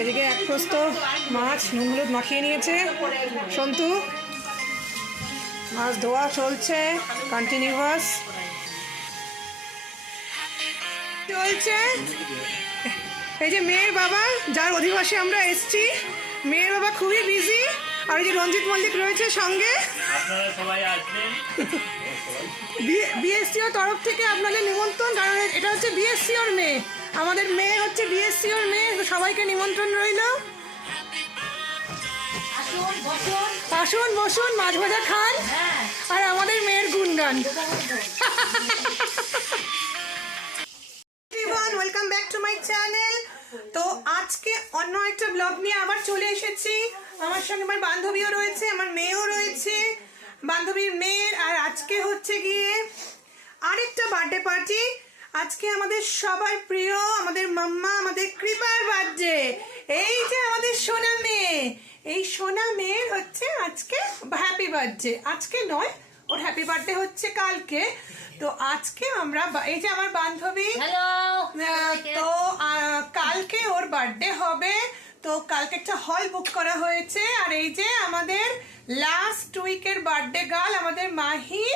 এদিকে এক প্রস্ত মাছ নুন হলুদ মাখিয়ে নিয়েছে সন্তু। মাছ ধোয়া চলছে কন্টিনিউয়াস চলছে। এই যে মেয়ের বাবা, যার অধিবাসে আমরা এসছি, মেয়ের বাবা খুবই বিজি। আর এই যে রঞ্জিত মল্লিক রয়েছে সঙ্গে। বিএসসিওর তরফ থেকে আপনাদের নিমন্ত্রণ, কারণ এটা হচ্ছে বিএসসিওর মেয়ে, আমাদের মেয়ে হচ্ছে বিএসসিওর মেয়ে, সবাইকে নিমন্ত্রণ রইল। আসুন বসুন, মাছ ভাজা খান আর আমাদের মেয়ের গুণগান। Welcome back to my channel. তো আজকে অন্য একটা ব্লগ নিয়ে আবার চলে এসেছি। আমার সঙ্গে আমার বান্ধবীও রয়েছে, আমার মেয়েও রয়েছে, বান্ধবীর মেয়ের। আর আজকে হচ্ছে গিয়ে আরেকটা বার্থডে পার্টি। আজকে আমাদের সবার প্রিয় আমাদের মাম্মা, আমাদের কৃপার বার্থডে। এই যে আমাদের সোনা মেয়ে, এই সোনা মেয়ের হচ্ছে আজকে হ্যাপি বার্থডে। আজকে নয়, ওর হ্যাপি বার্থডে হচ্ছে কালকে। তো আজকে আমরা, এই যে আমার বান্ধবী, তো কালকে ওর বার্থডে হবে। তো কালকে একটা হল বুক করা হয়েছে। আর এই যে আমাদের লাস্ট উইকের বার্থডে গার্ল আমাদের মাহি।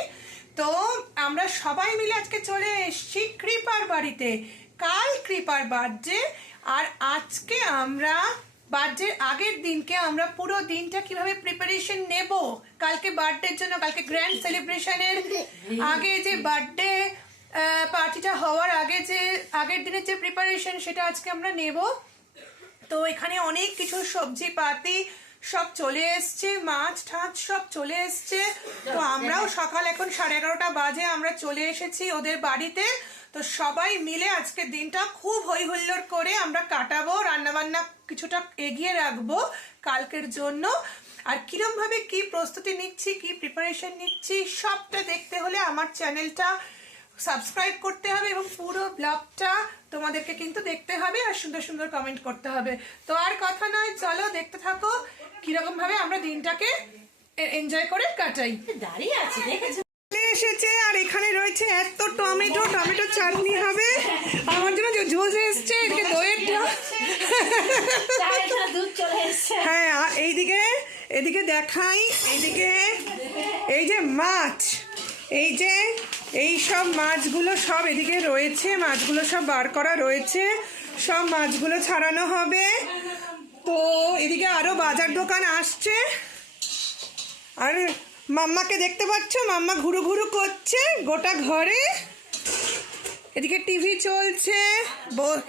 তো আমরা সবাই মিলে আজকে চলে এসেছি কৃপার বাড়িতে। কাল কৃপার বার্থডে, আর আজকে আমরা বার্থডের আগের দিনকে আমরা পুরো দিনটা কিভাবে প্রিপারেশন নেব কালকে বার্থডের জন্য, কালকে গ্র্যান্ড সেলিব্রেশনের আগে যে বার্থডে পার্টিটা হওয়ার আগে যে আগের দিনের যে প্রিপারেশন, সেটা আজকে আমরা নেব। তো এখানে অনেক কিছু সবজি পাতি সব চলে এসছে, মাছ ঠাছ সব চলে এসছে। তো আমরাও সকাল এখন 11:30 বাজে আমরা চলে এসেছি ওদের বাড়িতে। তো সবাই মিলে আজকে দিনটা খুব হই হুল্লোড় করে আমরা কাটাবো, রান্নাবান্না কিছুটা এগিয়ে রাখবো কালকের জন্য। আর কিরম ভাবে কি প্রস্তুতি নিচ্ছি, কি প্রিপারেশন নিচ্ছি, সবটা দেখতে হলে আমার চ্যানেলটা সাবস্ক্রাইব করতে হবে এবং পুরো ব্লগটা তোমাদেরকে কিন্তু দেখতে হবে আর সুন্দর সুন্দর কমেন্ট করতে হবে। তো আর কথা নয়, চলো দেখতে থাকো কিরকম ভাবে আমরা দিনটাকে এনজয় করে কাটাই। দাঁড়িয়ে আছে দেখেছো এসেছে। আর এখানে রয়েছে এত টমেটো, টমেটো চাটনি হবে আমার জন্য, ঝোল এসছে, এদিকে দইয়ের হ্যাঁ। আর এদিকে দেখাই, এইদিকে এই যে মাছ, এই যে এই সব মাছগুলো সব এদিকে রয়েছে, মাছগুলো সব বার করা রয়েছে, সব মাছগুলো ছাড়ানো হবে। তো এদিকে আরো বাজার দোকান আসছে। আর মাম্মাকে দেখতে পাচ্ছ, মাম্মা ঘুরু ঘুরু করছে গোটা ঘরে। এদিকে টিভি চলছে,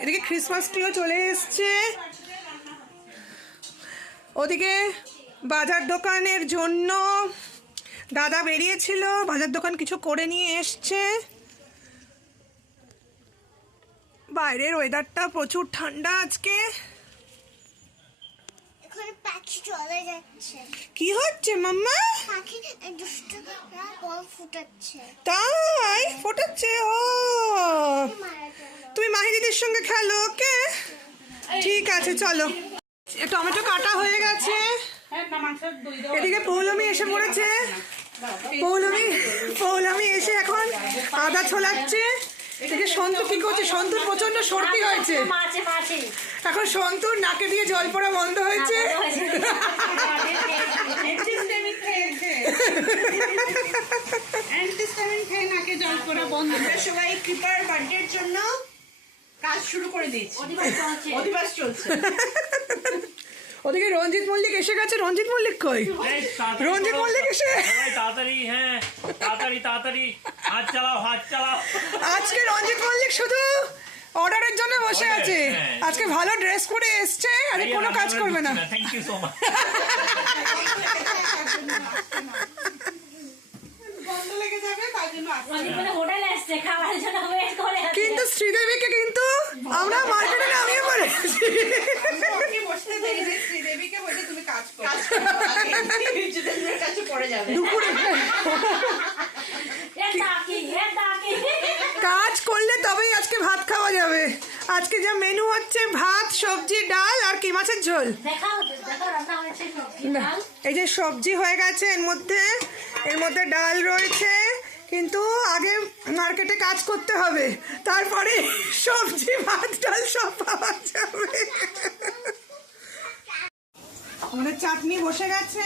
এদিকে ক্রিসমাস ট্রিও চলে এসছে। ওদিকে বাজার দোকানের জন্য দাদা বেরিয়েছিল, বাজার দোকান কিছু করে নিয়ে এসছে। বাইরের ওয়েদারটা প্রচুর ঠান্ডা আজকে। কি হচ্ছে মাম্মা? তাই ফোটাচ্ছে? ও তুমি মাহি দিদির সঙ্গে খেলো, ওকে ঠিক আছে চলো। টমেটো কাটা হয়ে গেছে। এদিকে পৌলমি এসে পড়েছে, পৌলমি এসে এখন আদা ছোলাচ্ছে। এদিকে সন্তু কি করছে, সন্তুর প্রচন্ড সর্দি হয়েছে, এখন সন্তুর নাকে দিয়ে জল পড়া বন্ধ হয়েছে। সবাই কৃপার বার্থডের জন্য কাজ শুরু করে দিয়েছে, অধিবাস চলছে। ওদিকে রঞ্জিত মল্লিক এসে গেছে। রঞ্জিত মল্লিক কই? রঞ্জিত মল্লিক এসে তাড়াতাড়ি, হ্যাঁ তাড়াতাড়ি তাড়াতাড়ি, হাত চালাও হাত চালাও। আজকে রঞ্জিত মল্লিক শুধু অর্ডারের জন্য বসে আছে। আজকে ভালো ড্রেস পরে এসছে, আরে কোনো কাজ করবে না। Thank you so much. কিন্তু শ্রীদেবীকে কিন্তু আমরা মার্কেটে নামিয়ে পড়েছি। দুপুরে কাজ করলে তবেই আজকে ভাত খাওয়া যাবে, আজকে যা মেনু হচ্ছে ভাত, সবজি, ডাল আর কি মাছের ঝোল। এই যে সবজি হয়ে গেছে, এর মধ্যে ডাল রয়েছে, কিন্তু আগে মার্কেটে কাজ করতে হবে, তারপরে সবজি, ভাত, ডাল সব পাওয়া যাবে। আমাদের চাটনি বসে গেছে।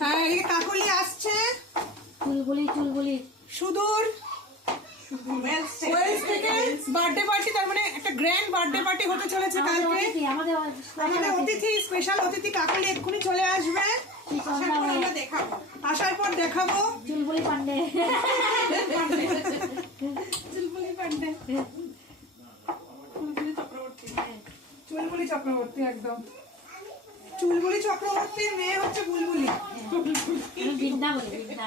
হ্যাঁ, এদিকে কাকলি আসছে চুলবুলি সুদূর ওয়েলস থেকে বার্থডে পার্টি, তার মানে একটা গ্র্যান্ড বার্থডে পার্টি হতে চলেছে কালকে। আমাদের অতিথি, স্পেশাল অতিথি কাকলি এক্ষুনি চলে আসবে। আসার পর দেখাবো চুলবুলি পান্ডে। চুলবুলি চক্রবর্তী, একদম চুলবুলি চক্রবর্তীর মেয়ে হচ্ছে বুলবুলি। বিন্দা বলে বিন্দা।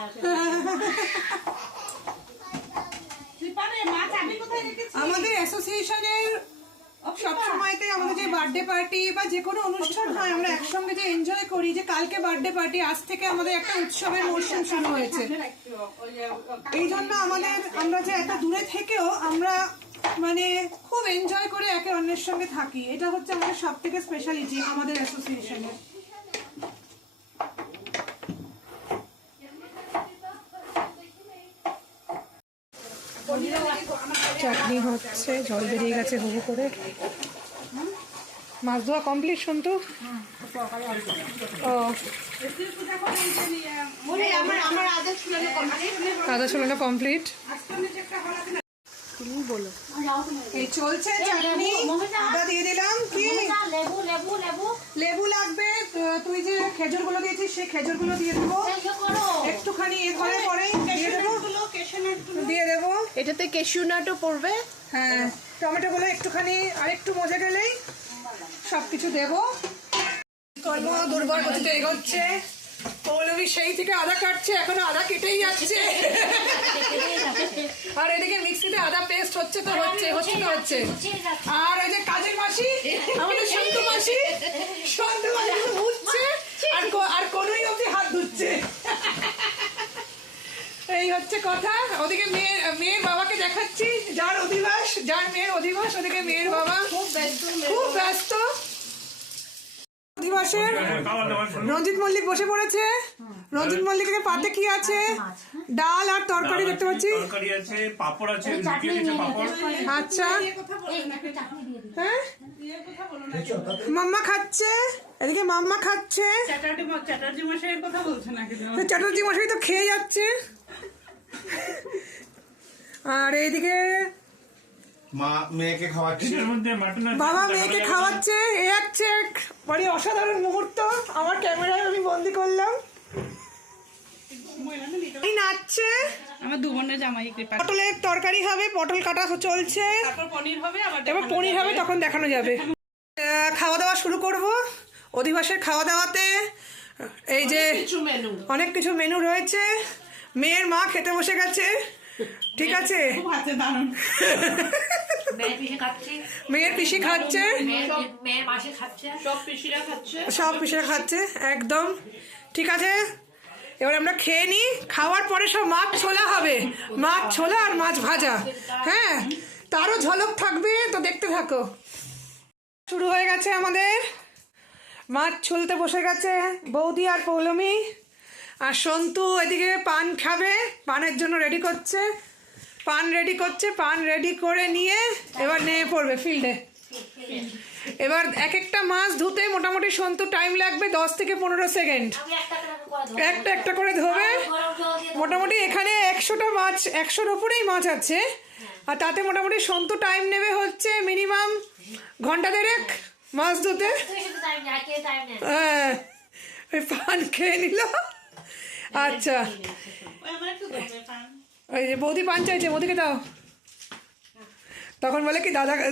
আমাদের অ্যাসোসিয়েশনের সবসময়তে আমাদের যে বার্থডে পার্টি বা যে কোনো অনুষ্ঠান হয়, আমরা একসঙ্গে যে এনজয় করি, যে কালকে বার্থডে পার্টি, আজ থেকে আমাদের একটা উৎসবের মরশুম শুরু হয়েছে। এই জন্য আমরা যে এত দূরে থেকেও আমরা মানে খুব এনজয় করে একে অন্যের সঙ্গে থাকি। এটা হচ্ছে আমাদের সব থেকে স্পেশালিটি আমাদের অ্যাসোসিয়েশনের। চাটনি হচ্ছে, জল বেরিয়ে গেছে হবু করে। মাছ ধোয়া কমপ্লিট সন্তু? ও, আদা ছুলানো কমপ্লিট। তুমি বলো। এই চলছে চাটনি, আদা দিয়ে দিলাম। কি লেবু লাগবে? তুই যে খেজুরগুলো দিয়েছিস সেই খেজুরগুলো দিয়ে দেবো একটুখানি, এ করে পরে দিয়ে দেবো। এটাতে ক্যাশিউ নাটও পড়বে। হ্যাঁ, টমেটোগুলো একটুখানি আর একটু মজে গেলেই সবকিছু দেবো। কর্ম দুর্বল গতিতে এগোচ্ছে। পৌলমী সেই থেকে আদা কাটছে, এখনো আদা কেটেই যাচ্ছে। আর এদিকে মিক্সিতে আদা পেস্ট হচ্ছে তো হচ্ছে। আর এই যে কাজের মাসি, আমাদের সন্তু মাসি উঠছে আর কোনোই অবধি হাত ধুচ্ছে। এই হচ্ছে কথা। ওদিকে মেয়ের বাবাকে দেখাচ্ছি, যার মেয়ের অধিবাস, ওদিকে মেয়ের বাবা খুব ব্যস্ত। অধিবাসের রঞ্জিত মল্লিক বসে পড়েছে। রঞ্জিত মল্লিকের পাতে কি আছে? ডাল আর তরকারি দেখতে পাচ্ছি। তরকারি আছে, পাপড় আছে, লুকিয়ে দিয়েছে পাপড়। আচ্ছা, হ্যাঁ, মাম্মা খাচ্ছে, এদিকে মাম্মা খাচ্ছে। চ্যাটার্জি মশাইয়ের কথা বলছে না? চ্যাটার্জি মশাই তো খেয়ে যাচ্ছে। আর এইদিকে মা মেয়েকে খাওয়াচ্ছে, এর মধ্যে মাটন আছে, বাবা মেয়েকে খাওয়াচ্ছে। এক বড় অসাধারণ মুহূর্ত আমার ক্যামেরায় আমি বন্দি করলাম। এই নাচছে। আমার দু বোনের জামাই কৃপা। পটলের তরকারি হবে, পটল কাটা চলছে, তারপর পনির হবে, আবার এবার পনির হবে, তখন দেখানো যাবে। খাওয়া দাওয়া শুরু করব। অধিবাসের খাওয়া দাওয়াতে এই যে অনেক কিছু মেনু রয়েছে। মেয়ের মা খেতে বসে গেছে, ঠিক আছে। দারুণ। মেয়ের পিসি খাচ্ছে, সব পিসিরা খাচ্ছে, একদম ঠিক আছে। এবার আমরা খেয়ে নিই, খাওয়ার পরে সব মাছ ছোলা হবে, মাছ ছোলা আর মাছ ভাজা। হ্যাঁ, তারও ঝলক থাকবে, তো দেখতে থাকো। শুরু হয়ে গেছে আমাদের, মাছ ছুলতে বসে গেছে বৌদি আর পৌলমী। আর সন্তু এদিকে পান খাবে, পানের জন্য রেডি করছে, পান রেডি করে নিয়ে এবার নেমে পড়বে ফিল্ডে। এবার এক একটা মাছ ধুতে মোটামুটি সন্তু টাইম লাগবে 10 থেকে 15 সেকেন্ড। একটা করে ধোবে। মোটামুটি এখানে 100টা মাছ, 100-র উপরেই মাছ আছে। আর তাতে মোটামুটি সন্তু টাইম নেবে হচ্ছে মিনিমাম ঘন্টা দেড়েক মাছ ধুতে। হ্যাঁ, ওই পান খেয়ে নিল। আচ্ছা, ওই যে বৌদি পান চাইছে, বৌদিকে দাও। তখন বলে কি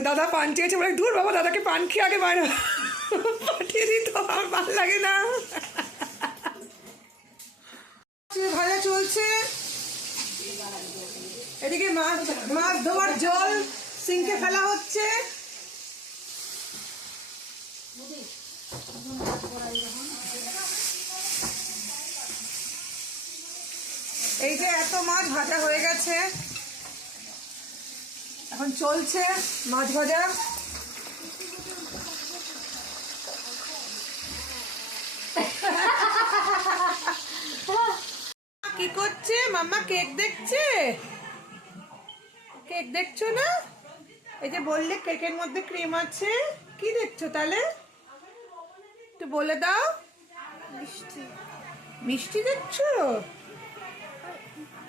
দাদা পান চেয়েছে, বলে দূর বাবা, দাদাকে পান খেয়ে আগে বাইরে পাঠিয়ে দিত, আমার ভালো লাগে না। ভাজা চলছে, এদিকে মাছ ধোয়ার জল সিঙ্কে ফেলা হচ্ছে। এই যে এত মাছ ভাজা হয়ে গেছে, এখন চলছে মাছ ভাজা। কি করছে মাম্মা? কেক দেখছে? কেক দেখছো না? এই যে বললে কেকের মধ্যে ক্রিম আছে, কি দেখছো তাহলে? একটু বলে দাও। মিষ্টি মিষ্টি দেখছো?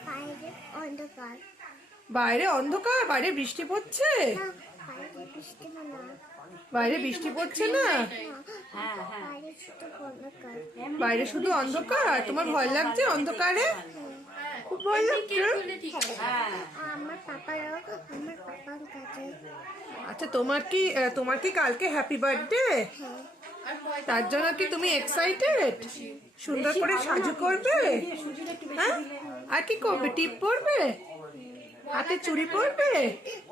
বাইরে অন্ধকার বাইরে অন্ধকার, বাইরে বৃষ্টি পড়ছে? না বাইরে বৃষ্টি না বাইরে বৃষ্টি পড়ছে না? বাইরে শুধু অন্ধকার বাইরে শুধু অন্ধকার। তোমার ভয় লাগছে অন্ধকারে? খুব ভয় লাগছে? আমার পাপার কাছে আচ্ছা, তোমার কি কালকে হ্যাপি বার্থডে? তার জন্য কি তুমি এক্সাইটেড? সুন্দর করে সাজু করবে? হ্যাঁ, আর কি করবে? টিপ পরবে? হাতে চুড়ি পরবে?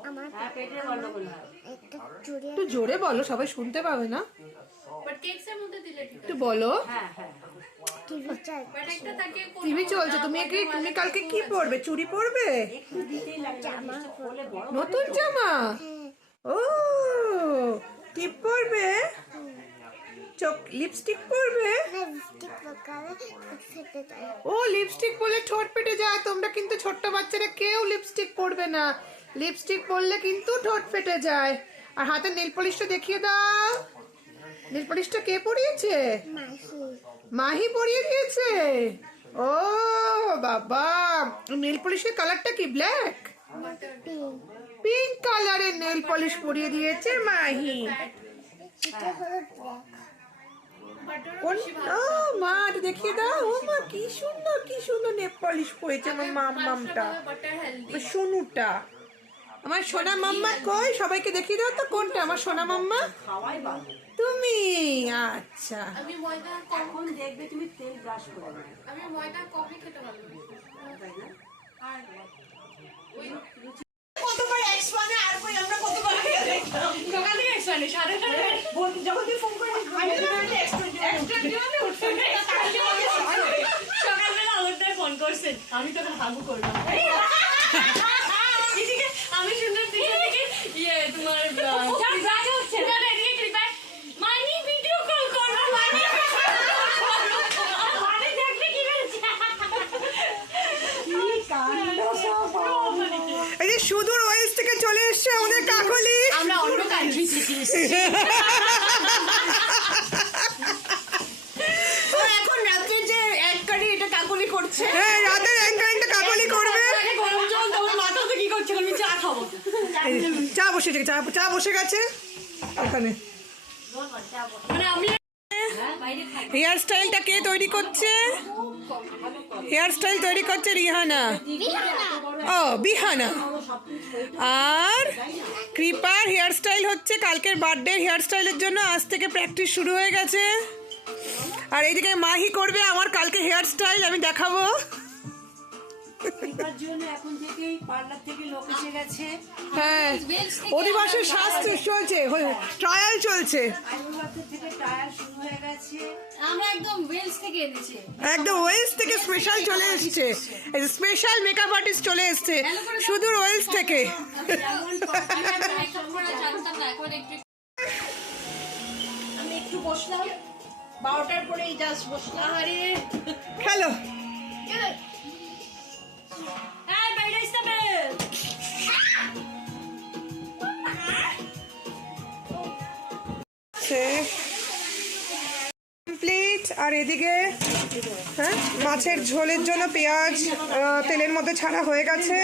আমার একটা চুড়ি একটু জোরে বলো, সবাই শুনতে পাবে না। একটু বলো। টিভি চাই টিভি চলছে, তুমি কালকে কি পরবে? চুড়ি পরবে? জামা নতুন জামা? ও, টিপ পরবে? লিপস্টিক পরবে? লিপস্টিক লাগালে ফেটে যায় ও, লিপস্টিক পরলে ঠোঁট ফেটে যায়। তোমরা কিন্তু ছোট্ট বাচ্চারা কেউ লিপস্টিক পরবে না। লিপস্টিক পরলে কিন্তু ঠোঁট ফেটে যায়। আর হাতে নেল পলিশটা দেখিয়ে দাও। নেল পলিশটা কে পরিয়েছে? মাসি মাহি পরিয়ে দিয়েছে। ও বাবা, নেল পলিশের কালারটা কি ব্ল্যাক? পিঙ্ক পিঙ্ক কালারের নেল পলিশ পরিয়ে দিয়েছে মাহি। এটা হলো ব্ল্যাক ও মা, এটা দেখিয়ে দাও। ও মা, কি সুন্দর নেল পলিশ পরেছে আমার মাম্মামটা, সোনুটা। আমার সোনা মাম্মা কই? সবাইকে দেখিয়ে দাও তো কোনটা আমার সোনা মাম্মা। তুমি? আচ্ছা, কতবার একসঙ্গে আর কই আমরা কতবার দেখতাম। সকাল থেকে একসাথে সাড়ে যখন তুই ফোন করে সকালবেলা আমাদের ফোন করছেন, আমি তখন হাগু করলাম। এদিকে আমি সুন্দর দিকে তোমার এদিকে কৃপায় মানি ভিডিও কল করবো, মানি মানে দেখতে কি বলছে। এই যে সুদূর ওয়েস্ট থেকে চলে এসছে আমাদের কাকলি। আমরা অন্য কান্ট্রি থেকে এসেছি। এখন রাত্রে যে এক কারি এটা কাকুলি করছে। হ্যাঁ, রাতের অ্যাঙ্কারিংটা কাকলি করবে। গরম জল তোমার মাথাতে কি করছে? আমি চা খাবো। চা বসে গেছে, চা বসে গেছে ওখানে। মানে আমি হেয়ার স্টাইলটা কে তৈরি করছে? হেয়ার স্টাইল তৈরি করছে রিহানা। ও, বিহানা। আর কৃপার হেয়ার স্টাইল হচ্ছে কালকের বার্থডে হেয়ার স্টাইলের জন্য আজ থেকে প্র্যাকটিস শুরু হয়ে গেছে। আর এইদিকে মাহি করবে আমার কালকে হেয়ার স্টাইল, আমি দেখাবো। কৃপার জন্য এখন থেকেই পার্লার থেকে লোক এসে গেছে। হ্যাঁ, অধিবাসের শাস্ত্র চলছে, ট্রায়াল চলছে। আয়ুর্বেদ থেকে টায়ার শুরু হয়ে গেছে। আমরা একদম ওয়েলস থেকে এনেছি। একদম ওয়েলস থেকে স্পেশাল চলে এসছে, স্পেশাল মেকআপ আর্টিস্ট চলে এসছে সুদূর ওয়েলস থেকে। আমি একটু বসলাম 12টার পরেই জাস্ট বসলাম। আরে খেলো। কমপ্লিট। আর এদিকে হ্যাঁ, মাছের ঝোলের জন্য পেঁয়াজ তেলের মধ্যে ছাড়া হয়ে গেছে।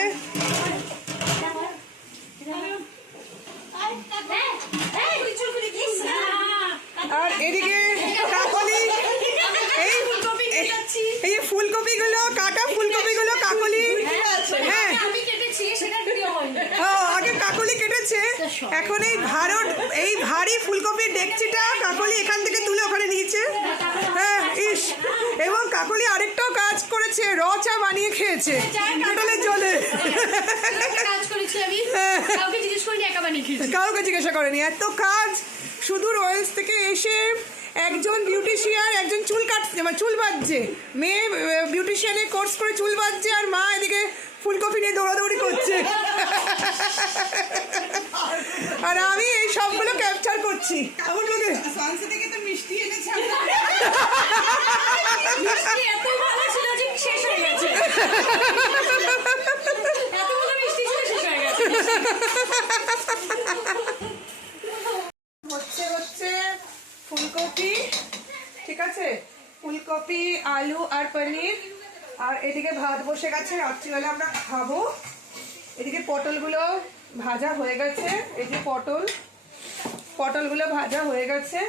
আর এদিকে কাকলি এই যে ফুলকপিগুলো কাটা, ফুলকপিগুলো কাকলি, হ্যাঁ আগে কাকলি কেটেছে। এখন এই ভারী ফুলকপির ডেকচিটা কাকলি এখান থেকে তুলে ওখানে নিয়েছে। হ্যাঁ, ইস, এবং কাকলি আরেকটাও কাজ করেছে, র চা বানিয়ে খেয়েছে কেটলের জলে। কাউকে জিজ্ঞাসা করেনি, এত কাজ। সুদূর ওয়েলস থেকে এসে একজন বিউটিশিয়ান, একজন চুল কাটছে মানে চুল বাঁধছে, মেয়ে বিউটিশিয়ানের কোর্স করে চুল বাঁধছে, আর মা এদিকে ফুলকপি নিয়ে দৌড়াদৌড়ি করছে। আর আমি এই সবগুলো ক্যাপচার করছি। আমার লোকে সংসদ থেকে তো মিষ্টি এনেছে মিষ্টি এত ভালো ছিল যে শেষ হয়ে গেছে। এতগুলো মিষ্টি ছিল শেষ হয়ে গেছে। হচ্ছে ফুলকপি, ঠিক আছে, ফুলকপি, আলু আর পনির, আর এদিকে ভাত বসে গেছে, রাত্রিবেলা আমরা খাবো। এদিকে পটলগুলো ভাজা হয়ে গেছে, এই যে পটলগুলো ভাজা হয়ে গেছে।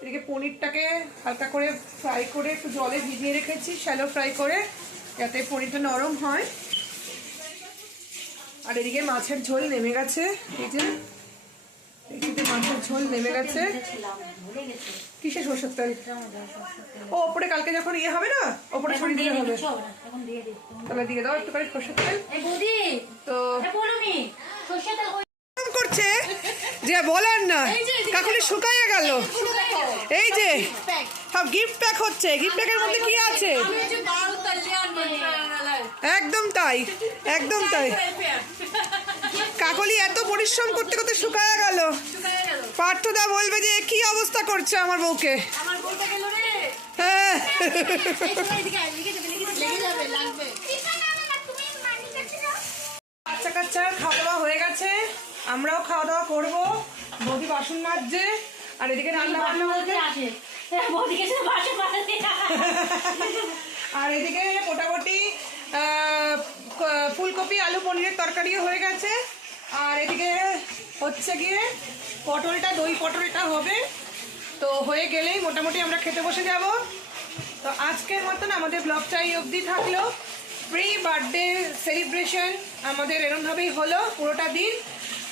এদিকে পনিরটাকে হালকা করে ফ্রাই করে একটু জলে ভিজিয়ে রেখেছি, শ্যালো ফ্রাই করে, যাতে পনিরটা নরম হয়। আর এদিকে মাছের ঝোল নেমে গেছে, এই যে এদিকে মাছের ঝোল নেমে গেছে। কিসে সরষের তেল? ও ওপরে কালকে যখন ইয়ে হবে না, ওপরে ছড়িয়ে দিলে হবে। তাহলে দিয়ে দাও একটু করে সরষের তেল। তো এরকম করছে যে বলার না, কাকুলি শুকাইয়া গেল। এই যে সব গিফট প্যাক হচ্ছে, গিফট প্যাকের মধ্যে কি আছে? একদম তাই, একদম তাই। কাকলি এত পরিশ্রম করতে করতে শুকায়া গেল। পার্থদা বলবে যে কি অবস্থা করছে আমার বউকে। হ্যাঁ, বাচ্চা কাচ্চার খাওয়া দাওয়া হয়ে গেছে, আমরাও খাওয়া দাওয়া করবো। বৌদি বাসন মাজছে, আর এদিকে রান্না বান্না হচ্ছে। আর এদিকে মোটামুটি ফুলকপি আলু পনিরের তরকারিও হয়ে গেছে। আর এদিকে হচ্ছে গিয়ে পটলটা, দই পটলটা হবে। তো হয়ে গেলেই মোটামুটি আমরা খেতে বসে যাব। তো আজকের মতন আমাদের ব্লগটা এই অবধি থাকলো। প্রি বার্থডে সেলিব্রেশন আমাদের এরমভাবেই হলো পুরোটা দিন।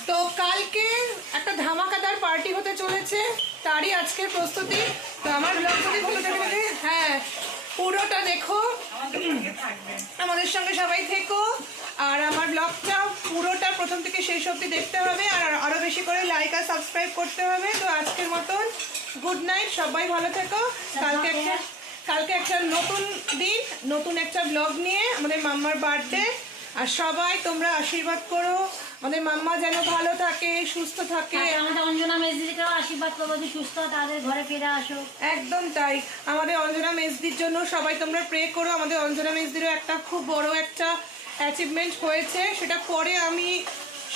তো কালকে একটা ধামাকাদার পার্টি হতে চলেছে, তারই আজকের প্রস্তুতি। তো আমার ব্লগ যদি ভালো থাকে, হ্যাঁ পুরোটা দেখো, আমাদের সঙ্গে সবাই থেকো। আর আমার ব্লগটা পুরোটা প্রথম থেকে শেষ অবধি দেখতে হবে, আর আরো বেশি করে লাইক আর সাবস্ক্রাইব করতে হবে। তো আজকের মতন গুড নাইট, সবাই ভালো থেকো। কালকে একটা নতুন দিন, নতুন একটা ব্লগ নিয়ে, আমাদের মাম্মার বার্থডে। আর সবাই তোমরা আশীর্বাদ করো আমাদের মাম্মা যেন ভালো থাকে, সুস্থ থাকে। আমাদের অঞ্জনা মেজদিকেও আশীর্বাদ করবো যে সুস্থ তাদের ঘরে ফিরে আসো। একদম তাই, আমাদের অঞ্জনা মেজদির জন্য সবাই তোমরা প্রে করো। আমাদের অঞ্জনা মেজদিরও একটা খুব বড় একটা অ্যাচিভমেন্ট হয়েছে, সেটা পরে আমি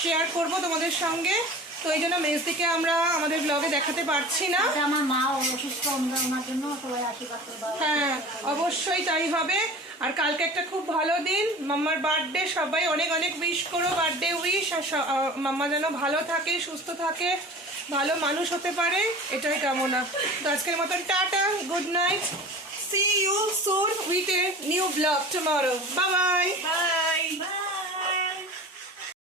শেয়ার করব তোমাদের সঙ্গে। তো এই জন্য মেজদিকে আমরা আমাদের ব্লগে দেখাতে পারছি না। আমার মা অসুস্থ, ওনার জন্য সবাই আশীর্বাদ করবো। হ্যাঁ অবশ্যই তাই হবে। আর কালকে একটা খুব ভালো দিন, মাম্মার বার্থডে, সবাই অনেক অনেক উইশ করো, বার্থডে উইশ। আর মাম্মা যেন ভালো থাকে, সুস্থ থাকে, ভালো মানুষ হতে পারে, এটাই কামনা। তো আজকের মতন tata, good night, see you soon with a new blog tomorrow. Bye by.